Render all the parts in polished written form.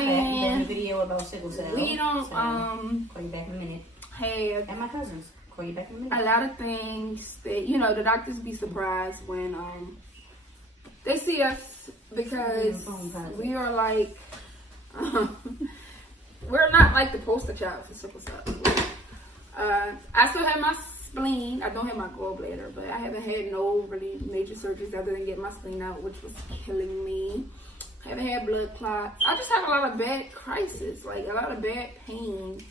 saying done a video about sickle cell. we don't call you back in a minute. have And my cousins. Call you back in a minute. a lot of things that, you know, the doctors be surprised when they see us, because we are like we're not like the poster child for sickle cell. I still have my spleen. I don't have my gallbladder, but I haven't had no really major surgeries other than getting my spleen out, which was killing me. I haven't had blood clots. I just have a lot of bad crisis, like a lot of bad pain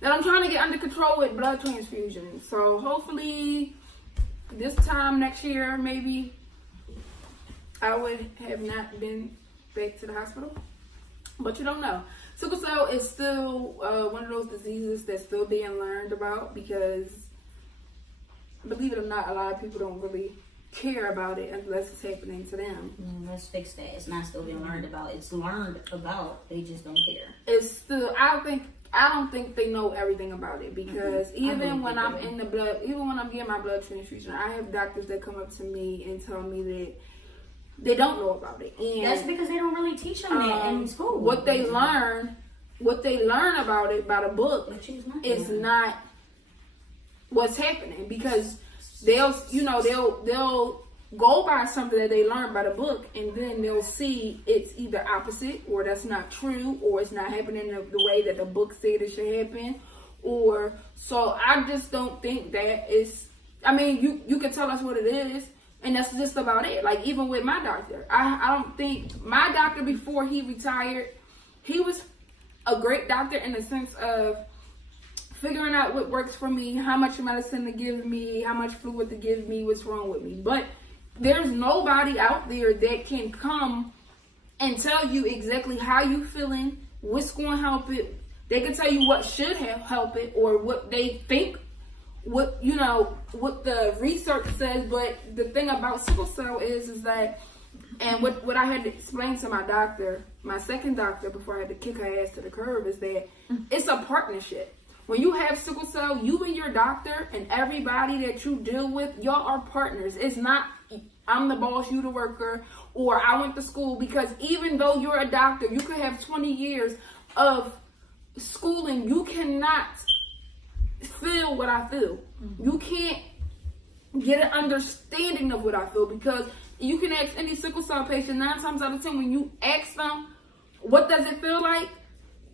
that I'm trying to get under control with blood transfusion. So hopefully this time next year, maybe I would have not been back to the hospital. But you don't know. Sickle cell is still one of those diseases that's still being learned about, because, believe it or not, a lot of people don't really care about it unless it's happening to them. Let's fix that. It's not still being learned about. It's learned about. They just don't care. It's still, I don't think they know everything about it, because even when I'm in the blood, even when I'm getting my blood transfusion, I have doctors that come up to me and tell me that they don't know about it. And that's because they don't really teach them that in school. What they learn about it by the book is not what's happening, because they'll go by something that they learned by the book, and then they'll see it's either opposite, or that's not true, or it's not happening the way that the book said it should happen. Or so I just don't think that is, I mean, you can tell us what it is, and that's just about it. Like, even with my doctor, I don't think my doctor, before he retired, he was a great doctor in the sense of figuring out what works for me, how much medicine to give me, how much fluid to give me, what's wrong with me. But there's nobody out there that can come and tell you exactly how you feeling, what's going to help it. They can tell you what should help it, or what they think, what the research says. But the thing about sickle cell is that, and what I had to explain to my doctor, my second doctor, before I had to kick her ass to the curb, is that it's a partnership. When you have sickle cell, you and your doctor and everybody that you deal with, y'all are partners. It's not, I'm the boss, you the worker, or I went to school. Because even though you're a doctor, you could have 20 years of schooling, you cannot feel what I feel. You can't get an understanding of what I feel, because you can ask any sickle cell patient 9 times out of 10, when you ask them, what does it feel like?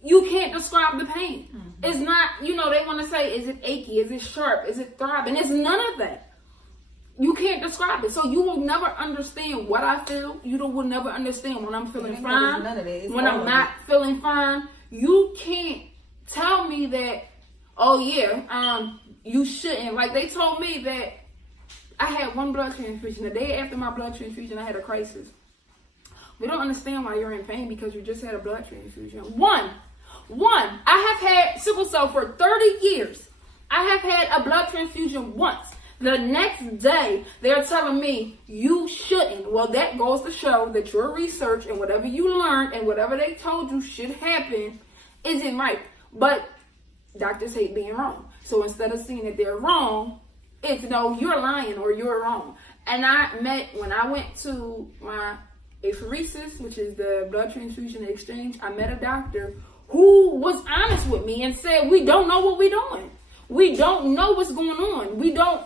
You can't describe the pain. It's not, they want to say, is it achy? Is it sharp? Is it throbbing? It's none of that. You can't describe it. So you will never understand what I feel. You will never understand when I'm feeling fine, when I'm not feeling fine. You can't tell me that, oh yeah, you shouldn't. Like, they told me that I had one blood transfusion. The day after my blood transfusion, I had a crisis. We don't understand why you're in pain because you just had a blood transfusion. One, I have had sickle cell for 30 years. I have had a blood transfusion once. The next day, they're telling me, you shouldn't. Well, that goes to show that your research and whatever you learned and whatever they told you should happen isn't right. But doctors hate being wrong. So instead of seeing that they're wrong, it's, no, you're lying or you're wrong. And when I went to my apheresis, which is the blood transfusion exchange, I met a doctor who was honest with me and said, we don't know what we're doing. We don't know what's going on. We don't,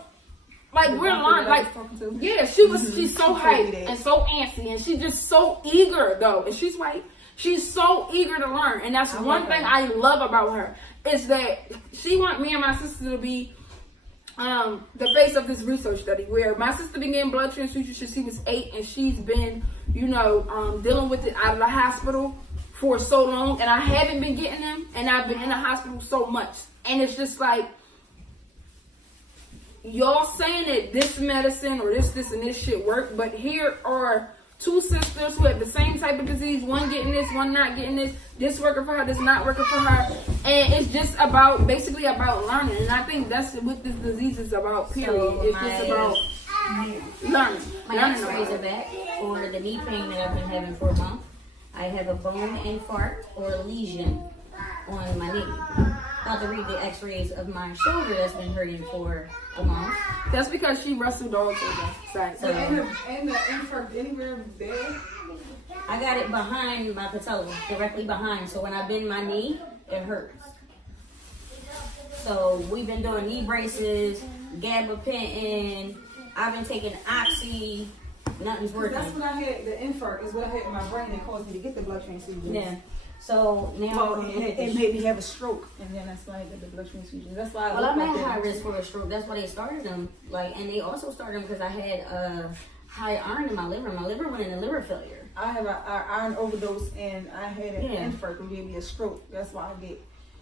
like, we're lying. Like, yeah, she's so hyped and so antsy, and she's just so eager, though. And she's white. She's so eager to learn. And that's one thing I love about her, is that she wants me and my sister to be the face of this research study, where my sister began blood transfusion since she was 8, and she's been, dealing with it out of the hospital for so long, and I haven't been getting them, and I've been in the hospital so much. And it's just like, y'all saying that this medicine or this and this shit work, but here are 2 sisters who have the same type of disease, one getting this, one not getting this working for her, this not working for her, and it's just basically about learning. And I think that's what this disease is about, period. So it's just about learning. My x-rays are back for the knee pain that I've been having for a month. I have a bone infarct or a lesion on my knee. about to read the x-rays of my shoulder that's been hurting for a month. That's because she wrestled dogs with us. So, and the infart anywhere bad? I got it behind my patella, directly behind. So when I bend my knee, it hurts. So we've been doing knee braces, gabapentin. I've been taking oxy. Nothing's working. That's what I had. The infarct is what I had in my brain that caused me to get the blood transfusion. Yeah. So now it made me have a stroke, and then that's why I got the blood transfusion. That's why. I'm at high risk for a stroke. That's why they started them. And they also started them because I had high iron in my liver. My liver went into liver failure. I have an iron overdose, and I had an infarct and gave me a stroke. That's why I get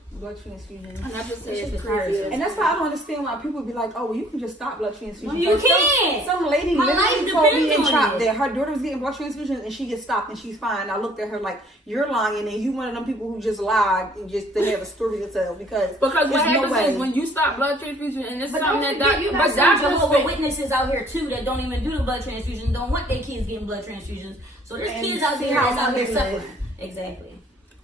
blood transfusions. And I just say it's crazy. And that's why I don't understand why people be like, oh, well, you can just stop blood transfusions. Well, you can't. Some lady My literally life told me in depends on CHOP you. that her daughter was getting blood transfusions and she just stopped and she's fine. I looked at her like, you're lying, and you one of them people who just lied and just they have a story to tell because what happens no is when you stop blood transfusion, and it's something But you got some doctors Jehovah's Witnesses out here too that don't even do the blood transfusion, don't want their kids getting blood transfusions. So there's kids out there that's out here suffering. Exactly.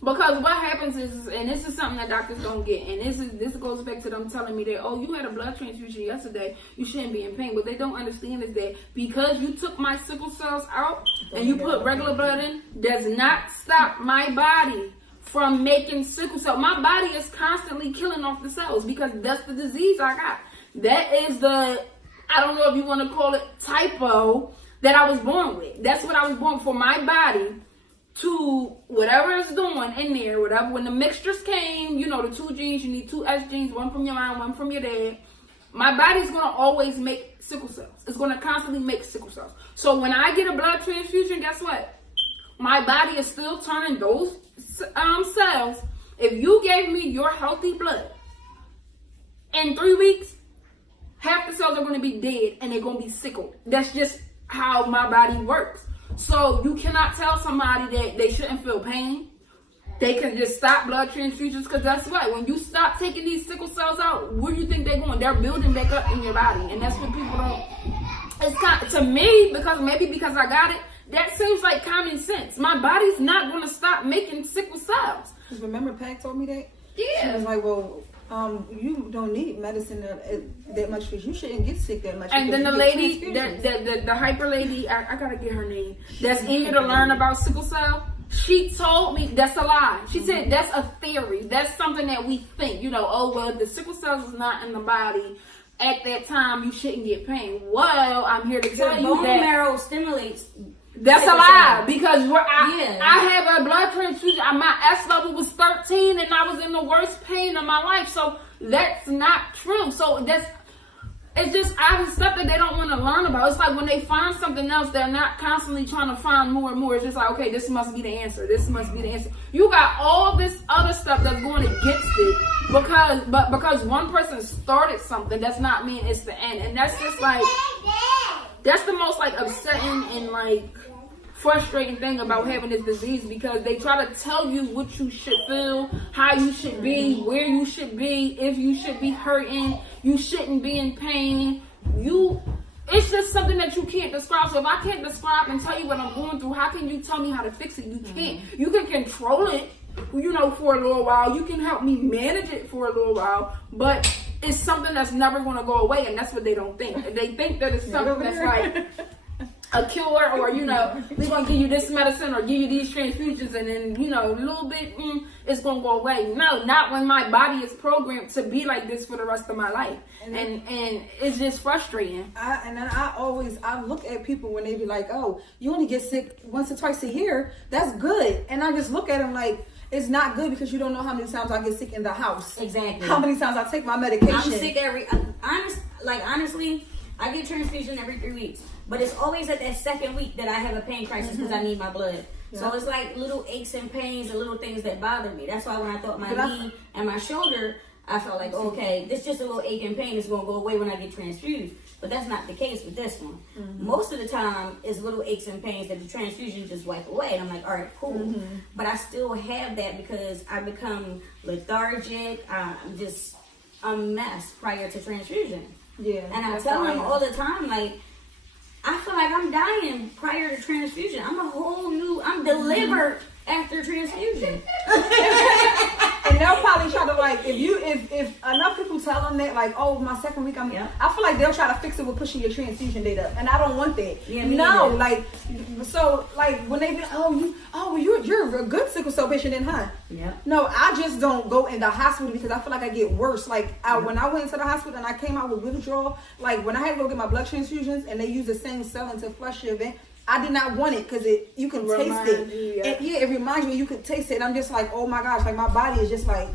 Because what happens is, and this is something that doctors don't get, and this goes back to them telling me that, oh, you had a blood transfusion yesterday, you shouldn't be in pain. What they don't understand is that because you took my sickle cells out and you put regular blood in, does not stop my body from making sickle cell. My body is constantly killing off the cells because that's the disease I got. That is I don't know if you want to call it typo, that I was born with. That's what I was born for, my body to whatever it's doing in there, whatever. When the mixtures came, the 2 genes, you need 2 S genes, one from your mom, one from your dad. My body's going to always make sickle cells. It's going to constantly make sickle cells. So when I get a blood transfusion, guess what? My body is still turning those cells. If you gave me your healthy blood, in 3 weeks, half the cells are going to be dead and they're going to be sickled. That's just how my body works. So you cannot tell somebody that they shouldn't feel pain. They can just stop blood transfusions because that's what. When you stop taking these sickle cells out, where do you think they're going? They're building back up in your body. And that's what people don't. It's kind to me, because I got it, that seems like common sense. My body's not going to stop making sickle cells. Because remember Pat told me that? Yeah. She was like, well, you don't need medicine that much because you shouldn't get sick that much. And then the lady, the hyper lady, I gotta get her name, that's in here to learn about sickle cell, she told me that's a lie. She said that's a theory. That's something that we think, if the sickle cells is not in the body at that time, you shouldn't get pain. Well, I'm here to tell you bone that marrow stimulates. that's a lie because I have a blood transfusion. My S level was 13 and I was in the worst pain of my life. So that's not true. So it's just obvious stuff that they don't want to learn about. It's like when they find something else, they're not constantly trying to find more and more. It's just like, okay, this must be the answer. This must be the answer. You got all this other stuff that's going against it because one person started something, does not mean it's the end. And that's just like, that's the most upsetting and frustrating thing about having this disease because they try to tell you what you should feel, how you should be, where you should be, if you should be hurting, you shouldn't be in pain. It's just something that you can't describe. So if I can't describe and tell you what I'm going through, how can you tell me how to fix it? You can't. You can control it, for a little while. You can help me manage it for a little while, but it's something that's never going to go away, and that's what they don't think. They think that it's something that's like a cure, or we're gonna give you this medicine or give you these transfusions, and then a little bit it's gonna go away. No, not when my body is programmed to be like this for the rest of my life, and it's just frustrating. I look at people when they be like, oh, you only get sick once or twice a year. That's good, and I just look at them like, it's not good because you don't know how many times I get sick in the house. Exactly. How many times I take my medication. I'm sick honestly, I get transfusion every 3 weeks. But it's always at that second week that I have a pain crisis because I need my blood. Yeah. So it's like little aches and pains and little things that bother me. That's why when I thought my knee and my shoulder, I felt like, okay, this is just a little ache and pain. It's going to go away when I get transfused. But that's not the case with this one. Mm-hmm. Most of the time, it's little aches and pains that the transfusion just wipe away. And I'm like, all right, cool. Mm-hmm. But I still have that because I become lethargic. I'm just a mess prior to transfusion. Yeah. And I tell them all the time, I feel like I'm dying prior to transfusion. I'm delivered after transfusion. And they'll probably try to like, if enough people tell them that like, oh, my second week, I feel like they'll try to fix it with pushing your transfusion date up, and I don't want that. Yeah, no, like, so like when they be, you're a good sickle cell patient, then, huh? Yeah. No, I just don't go in the hospital because I feel like I get worse. Like when I went into the hospital and I came out with withdrawal, like when I had to go get my blood transfusions and they use the same cell to flush your vein. I did not want it because you can taste it. It reminds me, you can taste it. I'm just like, oh my gosh, like my body is just like,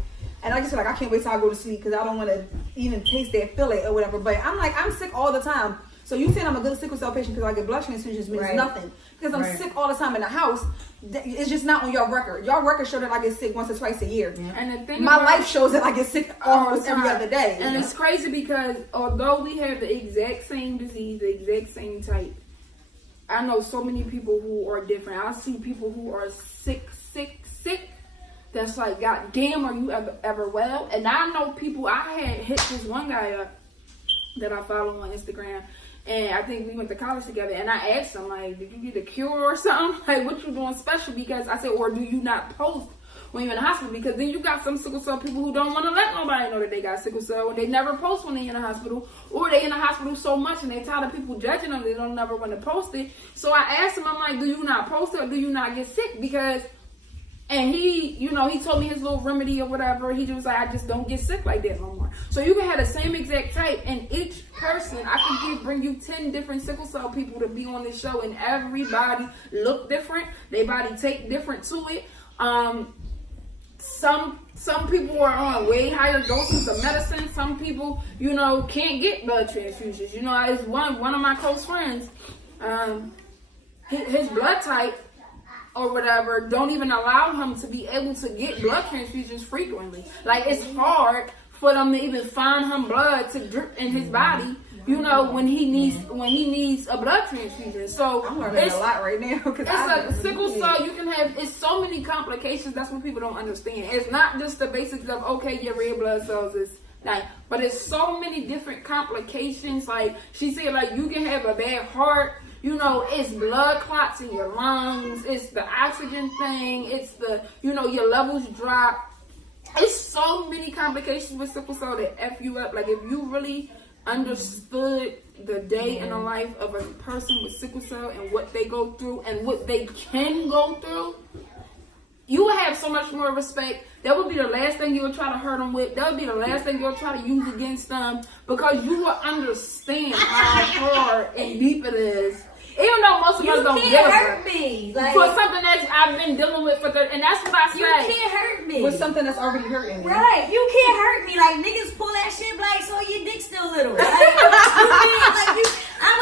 and I just feel like I can't wait till I go to sleep because I don't want to even taste that, feel it or whatever. But I'm like, I'm sick all the time. So you saying I'm a good sickle cell patient because I get blood transfusions means nothing. Because I'm sick all the time in the house. It's just not on your record. Your record show that I get sick once or twice a year. Yeah. And the thing my life shows that I get sick almost every other day. And it's crazy because although we have the exact same disease, the exact same type, I know so many people who are different. I see people who are sick. That's like, God damn, are you ever well? And I know people, I had hit this one guy up that I follow on Instagram. And I think we went to college together. And I asked him, like, did you get a cure or something? Like, what you doing special? Because I said, or do you not post when you're in the hospital? Because then you got some sickle cell people who don't want to let nobody know that they got sickle cell. And they never post when they're in the hospital. Or they in the hospital so much and they tired of people judging them. They don't never want to post it. So I asked him, I'm like, do you not post it or do you not get sick? Because... And he, he told me his little remedy or whatever. He just was like, I just don't get sick like that no more. So you can have the same exact type, and each person, I can bring you 10 different sickle cell people to be on this show, and everybody look different. Their body take different to it. Some people are on way higher doses of medicine. Some people, can't get blood transfusions. It's one of my close friends. His blood type or whatever don't even allow him to be able to get blood transfusions frequently. Like, it's hard for them to even find him blood to drip in his body, when he needs a blood transfusion. So I'm learning a lot right now. It's a sickle cell. You can have, it's so many complications. That's what people don't understand. It's not just the basics of, okay, your red blood cells is like, but it's so many different complications. Like she said, like you can have a bad heart. It's blood clots in your lungs. It's the oxygen thing. It's the, your levels drop. It's so many complications with sickle cell that F you up. Like, if you really understood the day in the life of a person with sickle cell and what they go through and what they can go through, you would have so much more respect. That would be the last thing you would try to hurt them with. That would be the last thing you'll try to use against them, because you will understand how hard and deep it is. Even though most of us don't get it. You can't hurt me. Like, for something that I've been dealing with and that's what I say. You can't hurt me. With something that's already hurting me. Right. You can't hurt me. Like, niggas pull that shit like, so your dick still little. I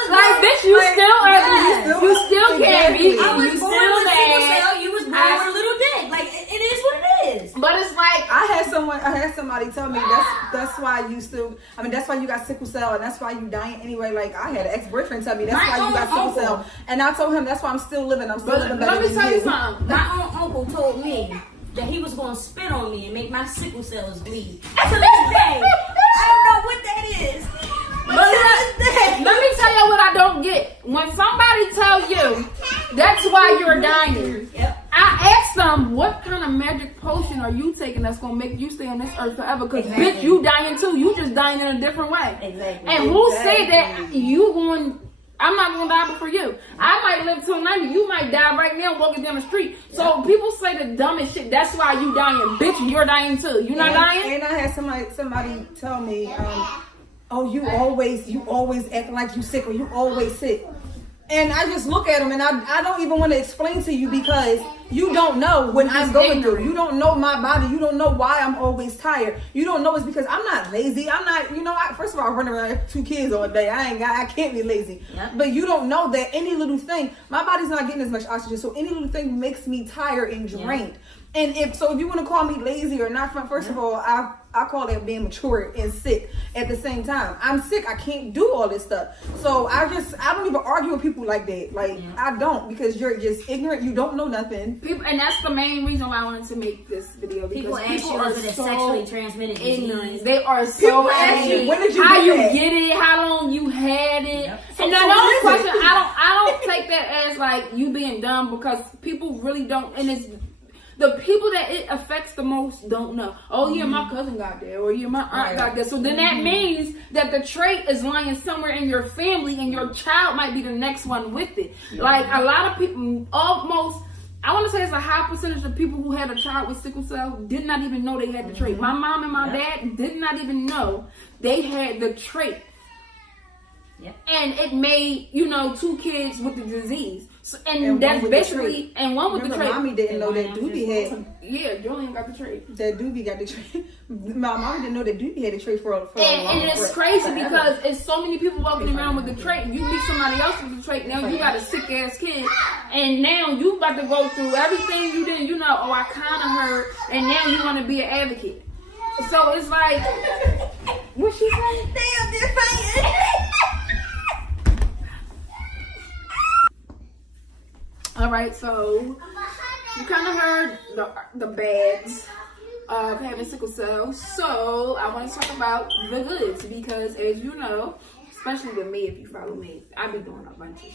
was like, bitch, you still ugly. You still can't be. I was you born still with sickle mad. cell. You was born with a little dick. Like, it is what it is. But it's like, I had somebody tell me that's why you that's why you got sickle cell and that's why you dying anyway. Like, I had an ex-boyfriend tell me that's why you got sickle cell, and I told him that's why I'm still living. I'm still living better let me than tell you you. something. My own uncle told me that he was going to spit on me and make my sickle cells bleed. To this day, I don't know what that is. Let me tell you what I don't get. When somebody tell you that's why you're dying, I ask them, what kind of magic potion are you taking that's going to make you stay on this earth forever? Because bitch, you dying too. You just dying in a different way. Exactly. And who said that I'm not going to die before you? I might live till 90. You might die right now walking down the street. So people say the dumbest shit. That's why you dying. Bitch, you're dying too. You not dying? And I had somebody tell me, oh, you always acting like you sick, or you always sick. And I just look at them and I don't even want to explain to you, because you don't know what I'm going through. You don't know my body. You don't know why I'm always tired. You don't know it's because I'm not lazy. I'm not, first of all, I run around with 2 kids all day. I can't be lazy. Yeah. But you don't know that any little thing, my body's not getting as much oxygen. So any little thing makes me tired and drained. Yeah. And if you want to call me lazy or not, first of all, I call that being mature and sick at the same time. I'm sick. I can't do all this stuff. So I don't even argue with people like that. Like, I don't, because you're just ignorant. You don't know nothing. And that's the main reason why I wanted to make this video. Because people are so sexually transmitted ignorant. They are so ignorant. When did you how get you that? get it? How long you had it? Yep. And now the only question, I don't take that as like you being dumb, because people really don't. And it's the people that it affects the most don't know. Oh yeah, my cousin got that, or yeah, my aunt got that. So then that means that the trait is lying somewhere in your family, and your child might be the next one with it. Like a lot of people, almost, I want to say it's a high percentage of people who had a child with sickle cell did not even know they had the trait. My mom and my dad did not even know they had the trait. And it made, 2 kids with the disease. So, and that's basically, and one with the trait. Mommy didn't know that Doobie had. Yeah, Julian got the trait. That Doobie got the trait. My mom didn't know that Doobie had the trait for a long And it's crazy because it's so many people walking around with the trait. You meet somebody else with the trait, now you got a sick ass kid. And now you about to go through everything you didn't, oh, I kind of heard. And now you want to be an advocate. So it's like, what she saying? Damn, they're fighting. All right, so you kind of heard the bads of having sickle cell. So I want to talk about the goods because, as you know, especially with me, if you follow me, I be doing a bunch of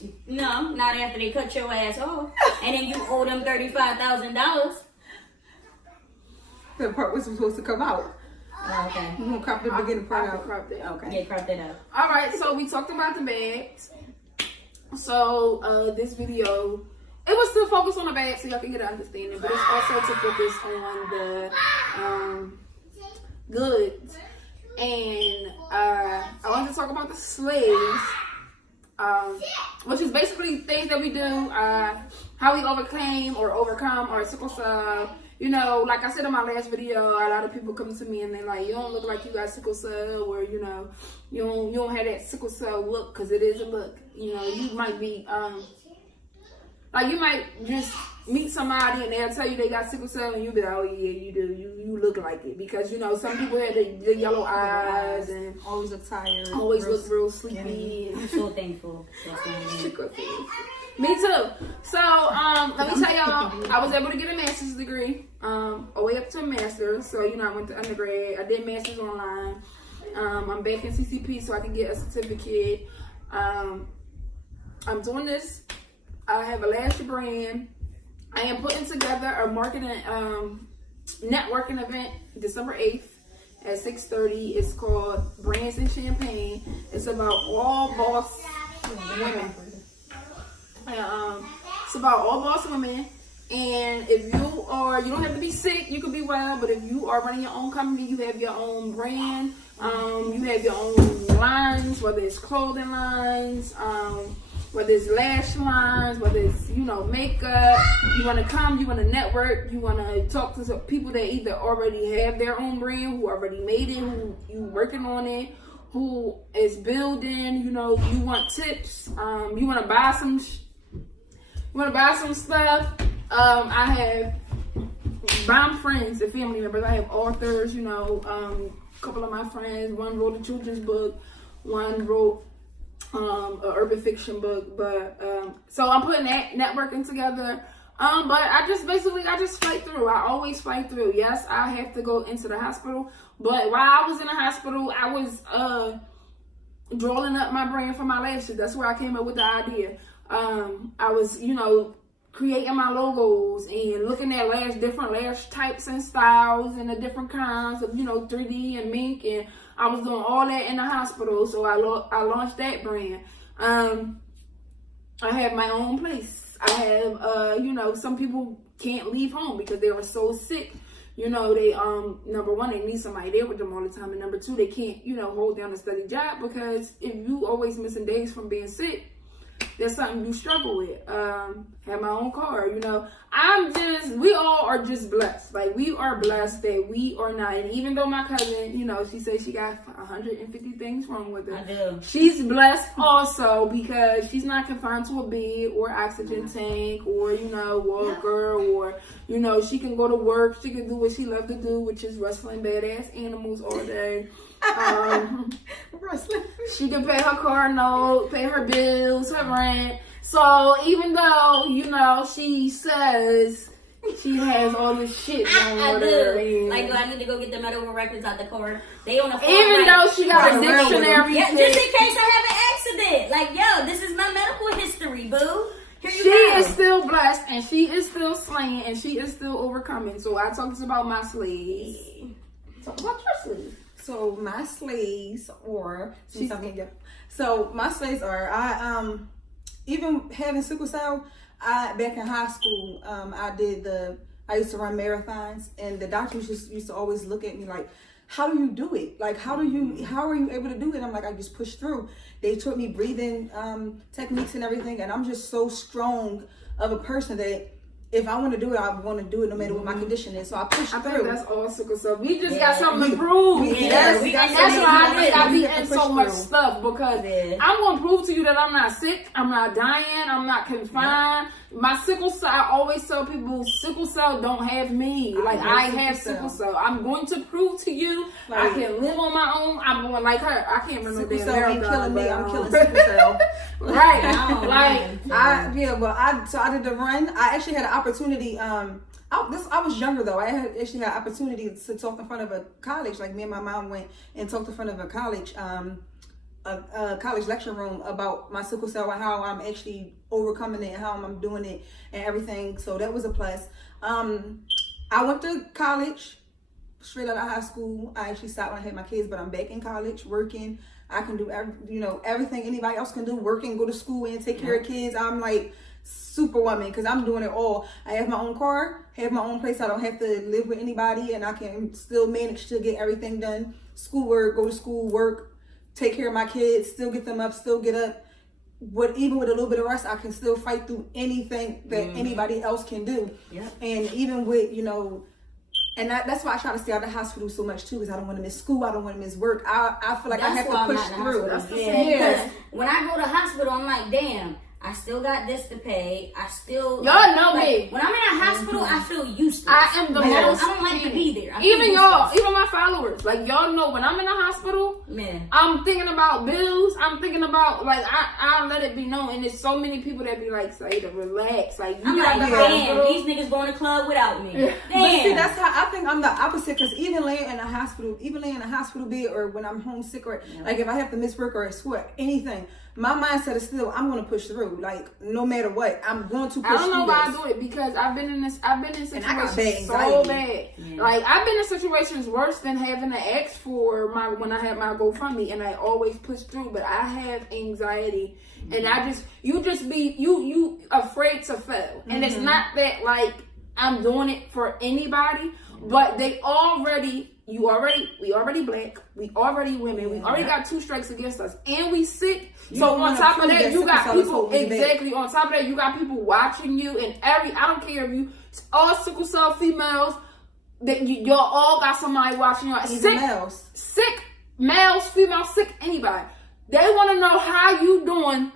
shit. No, not after they cut your ass off, and then you owe them $35,000. The part was supposed to come out. Oh, okay. You gonna crop the beginning part out? Crop that. Okay. Yeah, crop that out. All right, so we talked about the bags. So this video, it was to focus on the bag so y'all can get an understanding, but it's also to focus on the goods. And I wanted to talk about the slaves, which is basically things that we do, how we overcome our sickle cell. Like I said in my last video, a lot of people come to me and they're like, you don't look like you got sickle cell, or you don't have that sickle cell look, because it is a look. You might be like, you might just meet somebody and they'll tell you they got sickle cell and you'll be like, oh yeah, you do, you look like it, because some people have the yellow eyes and always look tired, always look real sleepy. I'm so thankful. Me too. So, let me tell y'all, I was able to get a master's degree, all the way up to a master's. So, I went to undergrad. I did master's online. I'm back in CCP so I can get a certificate. I'm doing this. I have a lash brand. I am putting together a marketing, networking event December 8th at 6:30. It's called Brands and Champagne. It's about all boss women. It's about all boss women, and if you don't have to be sick, you could be well, but if you are running your own company, you have your own brand, you have your own lines, whether it's clothing lines, whether it's lash lines, whether it's, makeup, you want to come, you want to network, you want to talk to some people that either already have their own brand, who already made it, who you working on it, who is building, you want tips, you want to buy some stuff. I have my friends and family members. I have authors, a couple of my friends. One wrote a children's book. One wrote an urban fiction book. But so I'm putting that networking together. But I just fight through. I always fight through. Yes, I have to go into the hospital. But while I was in the hospital, I was drawing up my brand for my lashes. That's where I came up with the idea. I was, creating my logos and looking at different lash types and styles and the different kinds of, 3D and mink, and I was doing all that in the hospital. So I launched that brand. I have my own place. I have, some people can't leave home because they were so sick. They, number one, they need somebody there with them all the time. And number two, they can't, hold down a steady job, because if you always missing days from being sick, that's something you struggle with. Have my own car, we all are just blessed. Like, we are blessed that we are not, and even though my cousin, she says she got 150 things wrong with her. I do. She's blessed also because she's not confined to a bed or oxygen tank or, walker, or, she can go to work. She can do what she loves to do, which is wrestling badass animals all day. She can pay her car note, pay her bills, her rent. So even though, she says she has all this shit going with her. Like, do I need to go get the medical records out the car? They on the phone. Even though she got a dictionary. Yeah, just in case I have an accident. Like, yo, this is my medical history, boo. Here you She go. is still blessed, and she is still slaying, and she is still overcoming. So I talked about my slaves. Talk about your slaves. So my slaves So my slaves are even having sickle cell. Back in high school, I used to run marathons, and the doctors just used to always look at me like, how do you do it? Like, how are you able to do it? I'm like, I just push through. They taught me breathing techniques and everything, and I'm just so strong of a person that if I want to do it, I want to do it no matter what my condition is. So I push through. I think that's all sickle cell. We just got something to prove. That's why I be in so much stuff, because I'm going to prove to you that I'm not sick, I'm not dying, I'm not confined. My sickle cell, I always tell people, sickle cell don't have me. Like, I have sickle cell. I'm going to prove to you I can live on my own. I'm going like her. I can't remember sickle cell ain't killing me. I'm killing sickle cell. Right. I did the run. I actually had an opportunity. I was younger though. I actually had an opportunity to talk in front of a college. Like, me and my mom went and talked in front of a college. A college lecture room about my sickle cell and how I'm actually overcoming it and how I'm doing it and everything. So that was a plus. I went to college straight out of high school. I actually stopped when I had my kids, but I'm back in college working. I can do everything anybody else can do, working, go to school and take care of kids. I'm like superwoman because I'm doing it all. I have my own car, have my own place. I don't have to live with anybody, and I can still manage to get everything done. Schoolwork, go to school, work, take care of my kids, still get them up, still get up. Even with a little bit of rest, I can still fight through anything that anybody else can do. Yeah. And even with, and that's why I try to stay out of the hospital so much too, because I don't want to miss school, I don't want to miss work. I feel like I have to push through. Because when I go to hospital, I'm like, damn, I still got this to pay. Y'all know me. When I'm in a hospital, I feel useless. I am the most. I don't like to be there. Even my followers. Like, y'all know when I'm in a hospital, I'm thinking about bills. I'm thinking about, like, I let it be known. And there's so many people that be like, Saida, relax. Like, I'm like, damn, these niggas going to club without me. Damn. But see, that's how I think I'm the opposite. Because even laying in a hospital bed, or when I'm homesick, or like if I have to miss work or school, anything, my mindset is still, I'm going to push through. Like, no matter what, I'm going to push through. I don't know why I do it, because I've been in situations so bad. Yeah. Like, I've been in situations worse than having to ask for when I had my GoFundMe, and I always push through. But I have anxiety, and you afraid to fail. And it's not that, like, I'm doing it for anybody, but we already black, we already women, we already got 2 strikes against us, and we sick. So on top of that, you got people, on top of that, you got people watching you, and I don't care if you, all sickle cell females, that y'all all got somebody watching you. Sick males, females, sick, anybody. They want to know how you doing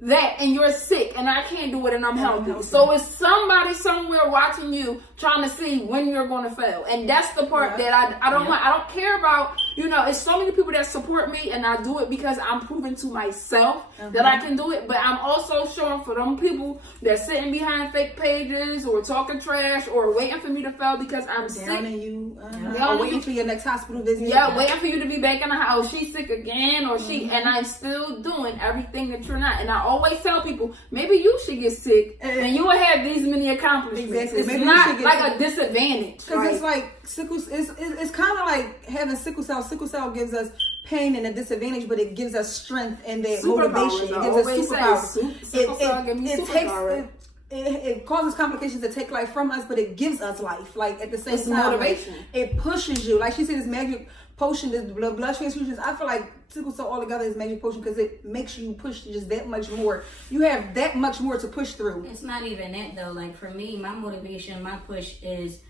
that, and you're sick, and I can't do it, and I'm healthy. So it's somebody somewhere watching you, trying to see when you're going to fail. And that's the part that I don't want. I don't care about, it's so many people that support me, and I do it because I'm proving to myself that I can do it. But I'm also showing for them people that's sitting behind fake pages or talking trash or waiting for me to fail because I'm sick. Or waiting for your next hospital visit. Yeah, waiting for you to be back in the house. She's sick again, or and I'm still doing everything that you're not. And I always tell people, maybe you should get sick and you will have these many accomplishments. Exactly. It's maybe not like a disadvantage. Because it's like it's kind of like having sickle cell. Sickle cell gives us pain and a disadvantage, but it gives us strength and that motivation. It gives us superpowers. It causes complications to take life from us, but it gives us life. Like, at the same time, motivation. It pushes you. Like she said, this magic potion, this blood transfusions. I feel like sickle cell all together is magic potion because it makes you push just that much more. You have that much more to push through. It's not even that though. Like, for me, my motivation, my push is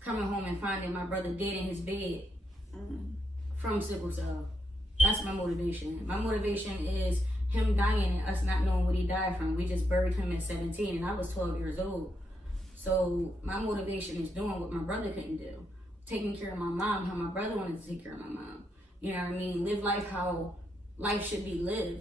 coming home and finding my brother dead in his bed from sickle cell. That's my motivation. My motivation is him dying and us not knowing what he died from. We just buried him at 17 and I was 12 years old. So my motivation is doing what my brother couldn't do. Taking care of my mom, how my brother wanted to take care of my mom. You know what I mean? Live life how life should be lived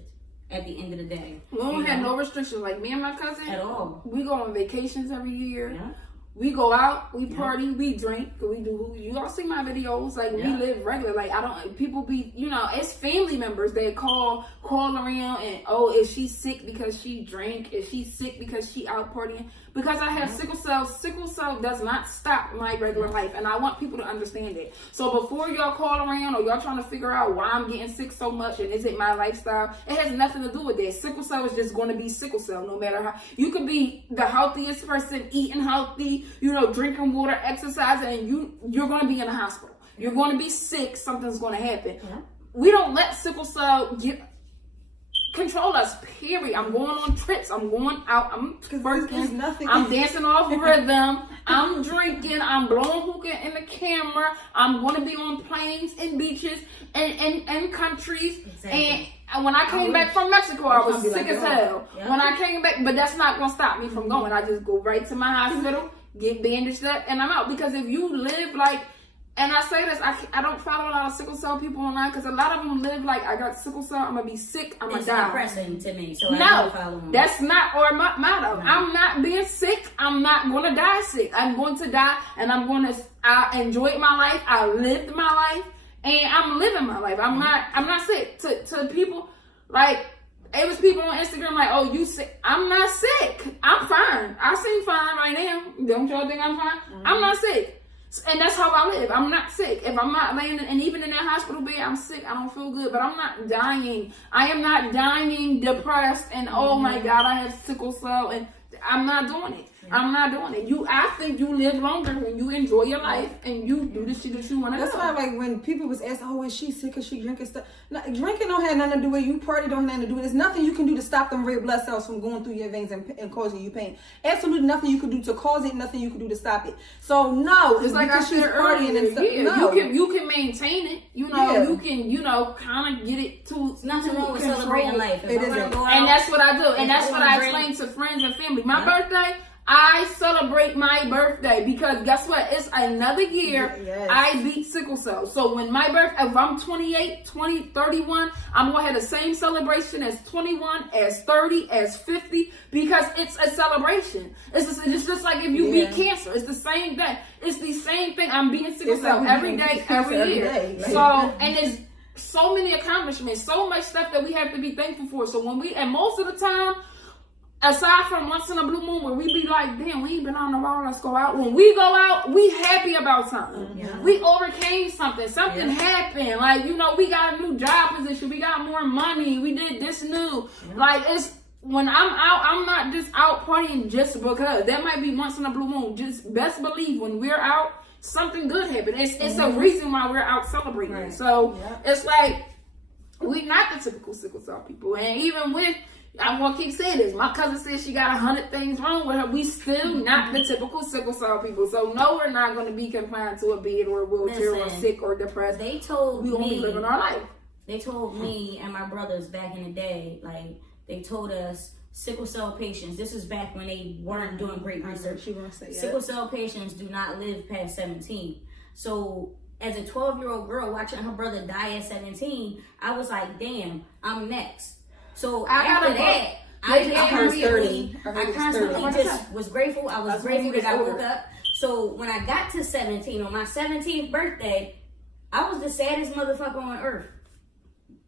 at the end of the day. We don't have no restrictions. Like, me and my cousin, at all. We go on vacations every year. Yeah. We go out, we party, we drink, we do. You all see my videos, like we live regular. Like I don't. People be, it's family members that call around and is she sick because she drank? Is she sick because she out partying? Because I have sickle cell. Sickle cell does not stop my regular life, and I want people to understand it. So before y'all call around or y'all trying to figure out why I'm getting sick so much and is it my lifestyle, it has nothing to do with that. Sickle cell is just going to be sickle cell, no matter how. You could be the healthiest person, eating healthy, drinking water, exercising, and you're going to be in the hospital. You're going to be sick. Something's going to happen. Yeah. We don't let sickle cell control us, period. I'm going on trips. I'm going out. I'm working. I'm dancing off rhythm. I'm drinking. I'm blowing hookah in the camera. I'm going to be on planes and beaches and countries. Exactly. And when I came back from Mexico, I was sick as hell. Yeah. When I came back, but that's not going to stop me from going. I just go right to my hospital, get bandaged up, and I'm out. Because if you live like, and I say this, I don't follow a lot of sickle cell people online because a lot of them live like, I got sickle cell, I'm going to be sick, I'm going to die. It's depressing to me, so I don't follow them. That's not our motto. No. I'm not being sick. I'm not going to die sick. I'm going to die, and I enjoyed my life. I lived my life, and I'm living my life. I'm not sick. To people, like, it was people on Instagram like, oh, you sick. I'm not sick. I'm fine. I seem fine right now. Don't y'all think I'm fine? Mm-hmm. I'm not sick. And that's how I live. I'm not sick. If I'm not laying and even in that hospital bed, I'm sick. I don't feel good, but I'm not dying. I am not dying depressed and oh my God, I have sickle cell and I'm not doing it. I'm not doing it. I think you live longer when you enjoy your life and you do the shit that you want to do. That's why, like, when people was asked, oh, is she sick because she drinking stuff? No, drinking don't have nothing to do with it. You party don't have nothing to do with it. There's nothing you can do to stop them red blood cells from going through your veins and causing you pain. Absolutely nothing you can do to cause it. Nothing you can do to stop it. So no, it's like because she's partying and stuff. Yeah, no. You can maintain it. You can kind of get it to nothing wrong with celebrating life. It isn't. And that's what I do. And that's what I explain to friends and family. My birthday, I celebrate my birthday because guess what? It's another year I beat sickle cell. So when my birthday, if I'm 28, 20, 31, I'm going to have the same celebration as 21, as 30, as 50 because it's a celebration. It's just like if you beat cancer. It's the same thing. It's the same thing. I'm beating sickle cell every day, every year. So, and it's so many accomplishments, so much stuff that we have to be thankful for. So and most of the time, aside from once in a blue moon where we be like, damn, we ain't been on the road, let's go out. When we go out, we happy about something. Yeah. We overcame something. Something happened. Like, we got a new job position. We got more money. We did this new. Yeah. Like, it's when I'm out, I'm not just out partying just because. That might be once in a blue moon. Just best believe when we're out, something good happened. It's a reason why we're out celebrating. Right. So it's like, we're not the typical sickle cell people. And even with, I'm going to keep saying this. My cousin said she got 100 things wrong with her. We still not the typical sickle cell people. So no, we're not going to be confined to a bed or a wheelchair or sick or depressed. They told me. We're going to be living our life. They told me and my brothers back in the day, like, they told us sickle cell patients, this was back when they weren't doing great research. Sickle cell patients do not live past 17. So as a 12-year-old girl watching her brother die at 17, I was like, damn, I'm next. So after that, I constantly just was grateful. I was grateful that I woke up. So when I got to 17, on my 17th birthday, I was the saddest motherfucker on earth.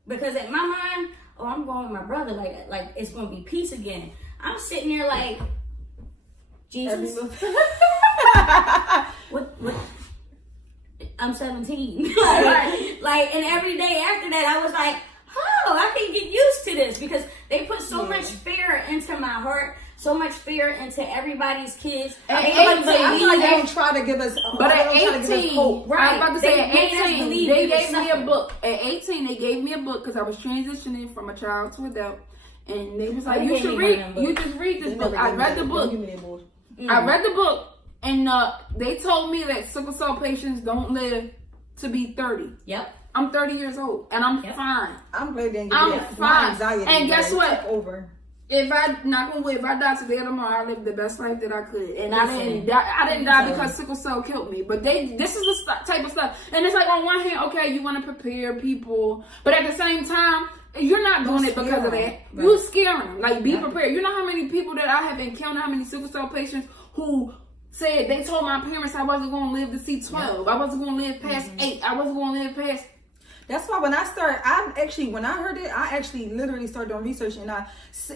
Because at my mind, I'm going with my brother, like it's gonna be peace again. I'm sitting there like, Jesus. what? I'm 17. And every day after that, I was like, oh, I can get used to this because they put so much fear into my heart, so much fear into everybody's kids. I feel like they don't try to give us But at 18, hope. Right. I was about to say, at 18, they gave me a book. At 18, they gave me a book because I was transitioning from a child to adult. And they was like, you should read, you just read this book. I read the book. I read the book, and they told me that sickle cell patients don't live to be 30. Yep. I'm 30 years old, and I'm fine. I'm glad they didn't I'm fine. And guess what? Over. If I die today or tomorrow, I lived the best life that I could, and I didn't die because sickle cell killed me. But this is the type of stuff, and it's like on one hand, okay, you want to prepare people, but at the same time, you're not doing it because of that. Right. You scaring them. Like, be prepared. You know how many people that I have encountered, how many sickle cell patients who said they told my parents I wasn't going to live to see 12. I wasn't going to live past 8. I wasn't going to live past. That's why when I heard it, I actually literally started doing research, and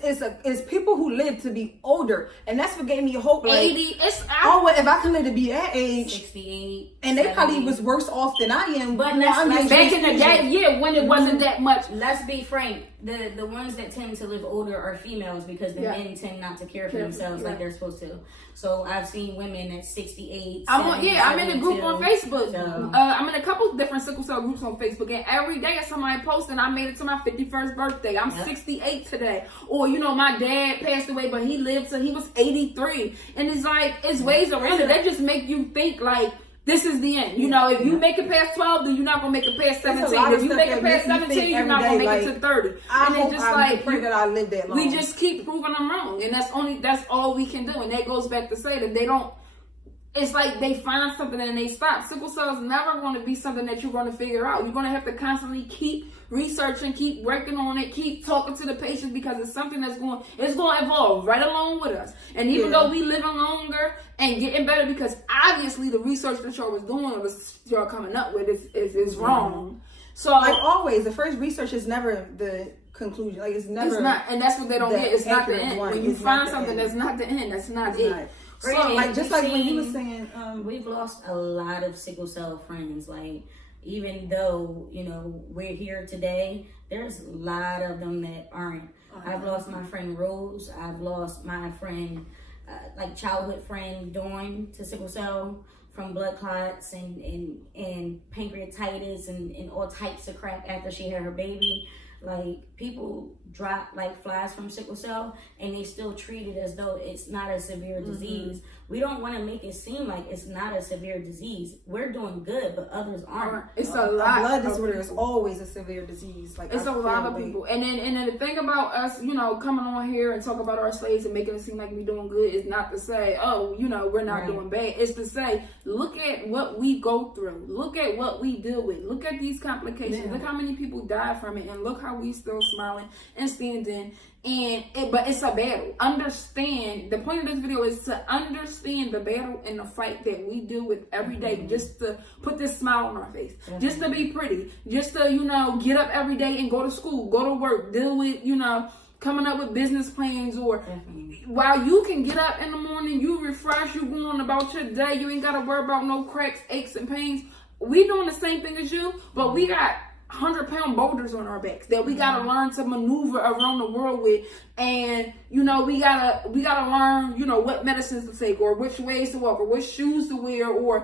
it's people who live to be older, and that's what gave me hope. Like, 80. If I can live to be that age, 68, and they probably was worse off than I am. But back in the day, when it wasn't that much. Let's be frank. The ones that tend to live older are females because the men tend not to care for themselves like they're supposed to. So I've seen women at 68. I'm in a group on Facebook. So. I'm in a couple different sickle cell groups on Facebook, and every day somebody posting, I made it to my 51st birthday. I'm 68 today. Or, my dad passed away, but he lived till he was 83. And it's like, it's ways around it. That just make you think like, this is the end. If you make it past 12, then you're not going to make it past 17. If you make it past 17, you're not going to make it to 30. I pray that I live that long. We just keep proving them wrong. And that's all we can do. And that goes back to say that they don't, it's like they find something and they stop. Sickle cell is never going to be something that you're going to figure out. You're going to have to constantly keep researching, keep working on it, keep talking to the patients, because it's something that's going to evolve right along with us. And even though we living longer and getting better, because obviously the research that y'all was doing or y'all coming up with is wrong. So like always, the first research is never the conclusion. Like it's not, and that's what they don't get. It's not the end. When you find something that's not the end, that's not it. So, like just like when you were saying, we've lost a lot of sickle cell friends. Like, even though we're here today, there's a lot of them that aren't. I've lost my friend Rose. I've lost my friend, childhood friend Dawn, to sickle cell from blood clots and pancreatitis and all types of crap after she had her baby. Like, people drop like flies from sickle cell, and they still treat it as though it's not a severe disease. We don't want to make it seem like it's not a severe disease. We're doing good, but others aren't. It's a lot. Blood disorder is always a severe disease. Like, it's a lot of people. And then the thing about us, coming on here and talk about our slaves and making it seem like we're doing good is not to say, we're not doing bad. It's to say, look at what we go through. Look at what we deal with. Look at these complications. Look how many people die from it, and look how we still smiling and standing. But it's a battle. Understand, the point of this video is to understand the battle and the fight that we deal with every day, just to put this smile on our face, just to be pretty, just to, get up every day and go to school, go to work, deal with, coming up with business plans, or while you can get up in the morning, you refresh, you go on about your day, you ain't got to worry about no cracks, aches, and pains. We doing the same thing as you, but we got 100-pound boulders on our backs that we gotta learn to maneuver around the world with, and we gotta learn what medicines to take, or which ways to walk, or which shoes to wear, or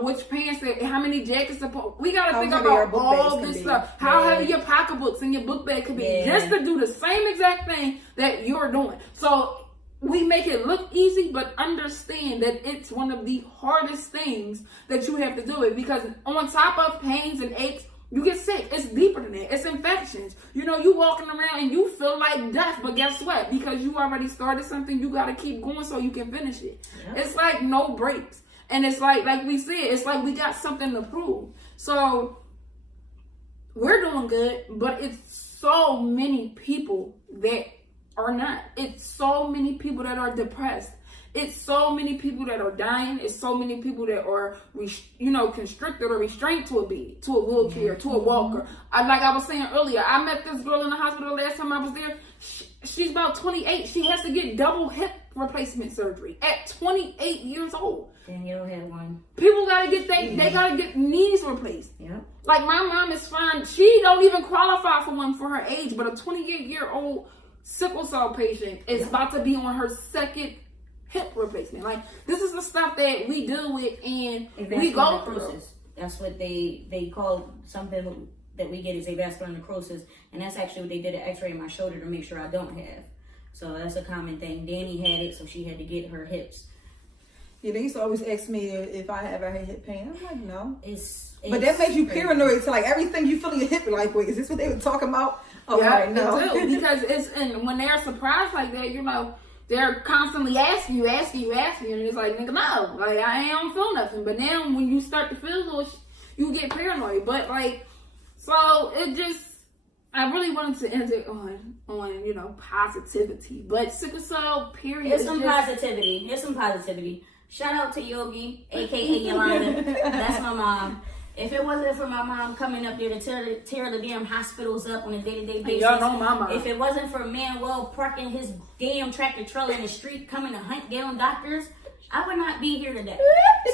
which pants how many jackets to put. We gotta think about all this stuff. How heavy your pocketbooks and your book bag could be, just to do the same exact thing that you're doing. So we make it look easy, but understand that it's one of the hardest things that you have to do it, because on top of pains and aches, you get sick. It's deeper than that. It's infections. You walking around and you feel like death, but guess what? Because you already started something, you got to keep going so you can finish it. Yeah. It's like no breaks. And it's like we said, it's like we got something to prove. So we're doing good, but it's so many people that are not. It's so many people that are depressed. It's so many people that are dying. It's so many people that are, constricted or restrained to a bed, to a wheelchair, to a walker. Like I was saying earlier, I met this girl in the hospital last time I was there. She's about 28. She has to get double hip replacement surgery at 28 years old. Danielle had one. People gotta get they gotta get knees replaced. Yeah. Like, my mom is fine. She don't even qualify for one for her age, but a 28-year-old sickle cell patient is about to be on her second hip replacement. Like, this is the stuff that we deal with, and we go through. That's what they call something that we get is a vascular necrosis, and that's actually what they did an x-ray in my shoulder to make sure I don't have. So that's a common thing. Danny had it, so she had to get her hips. Yeah, they used to always ask me if I ever had hip pain. I'm like, no. But that makes you paranoid. So like everything you feel in your hip, you're like, wait, is this what they were talking about? Oh, yeah, right, no. Because and when they're surprised like that, they're constantly asking you, and it's like, nigga, no, like, I don't feel nothing. But now when you start to feel those, you get paranoid. But so it just, I really wanted to end it on positivity. But sickle cell, period. There's some positivity. Shout out to Yogi, aka Yolanda. That's my mom. If it wasn't for my mom coming up there to tear the damn hospitals up on a day-to-day basis, y'all know my mom. If it wasn't for Manuel parking his damn tractor trailer in the street coming to hunt down doctors, I would not be here today.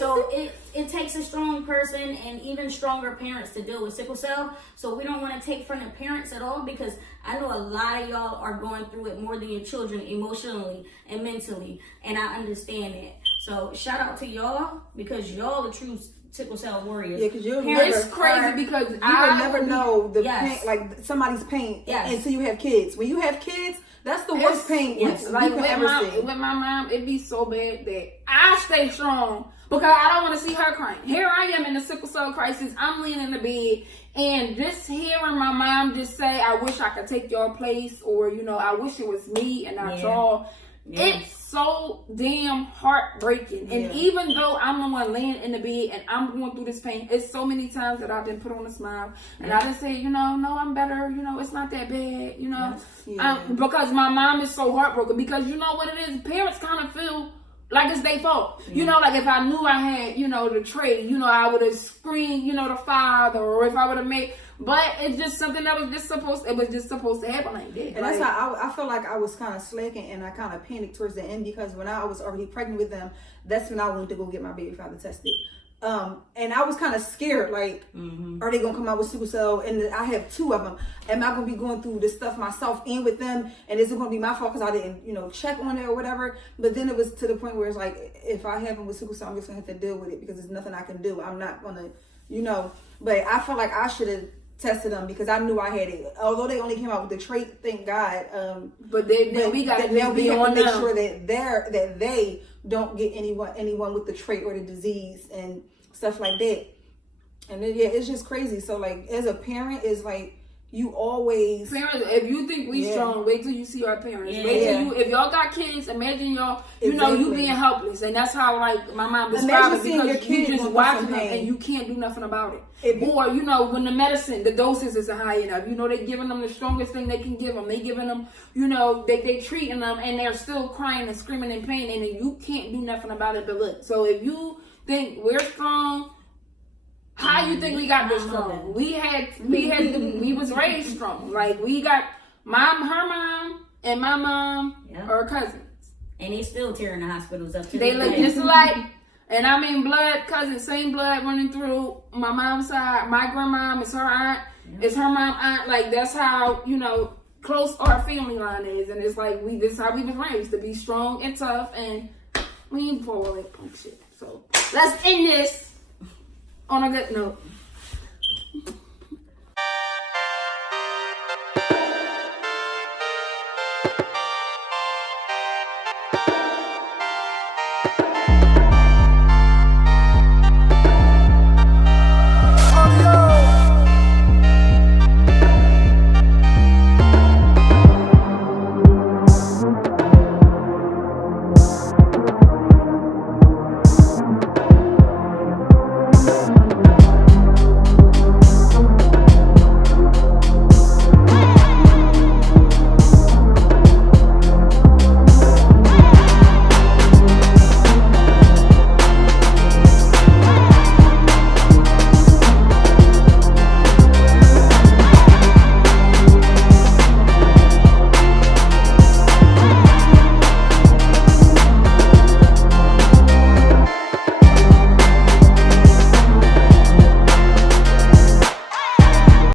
So it takes a strong person and even stronger parents to deal with sickle cell. So we don't want to take from the parents at all, because I know a lot of y'all are going through it more than your children emotionally and mentally. And I understand that. So shout out to y'all, because y'all the true sickle cell warriors. Yeah, because it's crazy because you would never know the Yes. pain, like somebody's pain, Yes. until you have kids. When you have kids, that's the worst pain you Like can with ever see. with my mom, it'd be so bad that I stay strong because I don't want to see her crying. Here I am in the sickle cell crisis. I'm laying in the bed, and just hearing my mom just say, "I wish I could take your place," or I wish it was me and not y'all. Yeah. It's so damn heartbreaking. And even though I'm the one laying in the bed and I'm going through this pain, it's so many times that I've been put on a smile and I just say, no, I'm better. It's not that bad. Because my mom is so heartbroken, because you know what it is? Parents kind of feel like it's their fault. Like if I knew I had, the trait, I would have screamed, the father, or if I would have made. But it's just something that was just supposed to happen like that. And that's how I feel like I was kind of slacking, and I kind of panicked towards the end, because when I was already pregnant with them, that's when I went to go get my baby father tested. And I was kind of scared, like, are they gonna come out with sickle cell? And I have 2 of them. Am I gonna be going through this stuff myself and with them? And is it gonna be my fault because I didn't, check on it or whatever? But then it was to the point where it's like, if I have them with sickle cell, I'm just gonna have to deal with it, because there's nothing I can do. I'm not gonna, But I felt like I should have tested them, because I knew I had it. Although they only came out with the trait, thank God. But we got to make sure that they don't get anyone with the trait or the disease and stuff like that. And then, it's just crazy. So like, as a parent, it's like, you always parents. If you think we strong, wait till you see our parents. Yeah. Wait till if y'all got kids. Imagine y'all, you being helpless, and that's how like my mom described it, because you just watching them and you can't do nothing about it. Or when the medicine, the doses isn't high enough. They giving them the strongest thing they can give them. They giving them, they treating them, and they're still crying and screaming in pain, and you can't do nothing about it. But look, so if you think we're strong, how you think we got this strong? We was raised strong. Like we got her mom and my mom are cousins. And they still tearing the hospitals up. They look just alike. And I mean blood cousins, same blood running through my mom's side. My grandmom is her aunt. It's her mom aunt. Like that's how, close our family line is. And it's like this is how we was raised, to be strong and tough, and we ain't for all that punk shit. So let's end this on a good note.